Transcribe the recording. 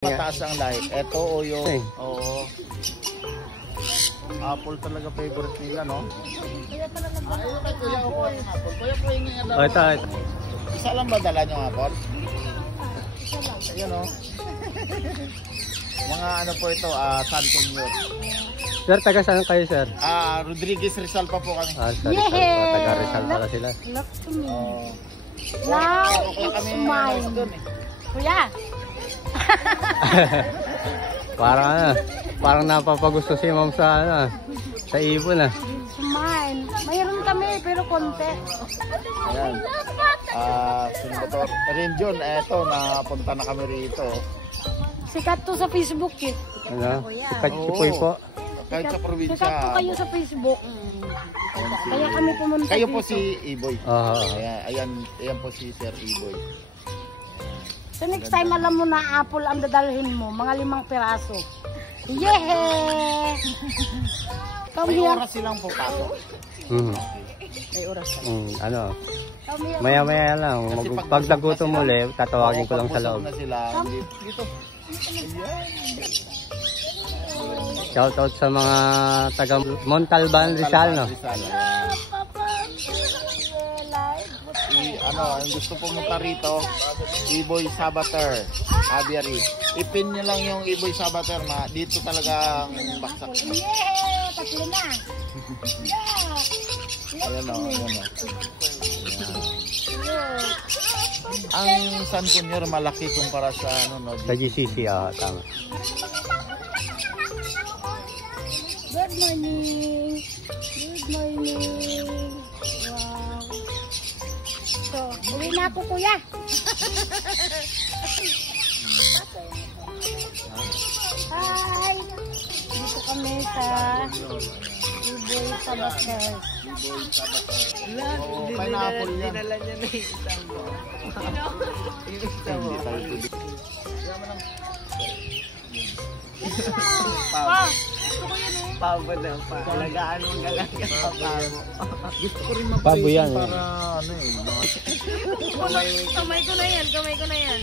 Mataas ang light. Ito o yung oo. Apple talaga favorite nila, no? Kaya talaga Kuya ko yung apple. Kuya po yung Oh, ito. Isa lang ba dala nyo apple? isa lang. Ayan, no? Mga ano po ito, San Antonio. Sir, taga saan kayo, sir? Rodriguez Rizal pa po kami. Sa Rizal pa. Taga Rizal pala sila. Look to me. Now, it's mine. Kuya. Parang napapagusto si ma'am sa ibon ah. It's mine. Mayroon kami pero konti. Ayan. Senator Renjon, eto, napunta na kami rito. Sikat to sa Facebook eh. Ano? Sikat si Puy po. Kahit sa probinsya. Sikat po kayo sa Facebook. Kaya kami pumunta Kayo dito. po si Iboy. Ayan po si Sir Iboy. So next time alam mo na apple ang dadalhin mo. Mga 5 piraso. Yeah! Come May here. oras silang po pasok. May oras. Ano? Come here. Maya-maya lang. Pag nagutom muli, tatawagin ko lang sa loob. Na sila. Dito. Shoutout sa mga taga Montalban, Rizal, no? Ang gusto pumunta rito, Iboy Sabater, Aviary. Ipin nyo lang yung Iboy Sabater, dito talagang baksak. Yeah! Tatlo na. Ayan o, ayan o. Ang San Antonio malaki kumpara sa Sa GCC, tama. Good morning. Good morning. Wow. So, uwi na ako, kuya. Hi. Dito kami sa Iboy Sabater. Pineapple yan. Dinala niya na yung isang mo. Yung isang mo. Pabo daw pa. Alagaan mo galang ka sa pabo. Gusto ko rin Pabo yan, para ano Kamay ko na yan.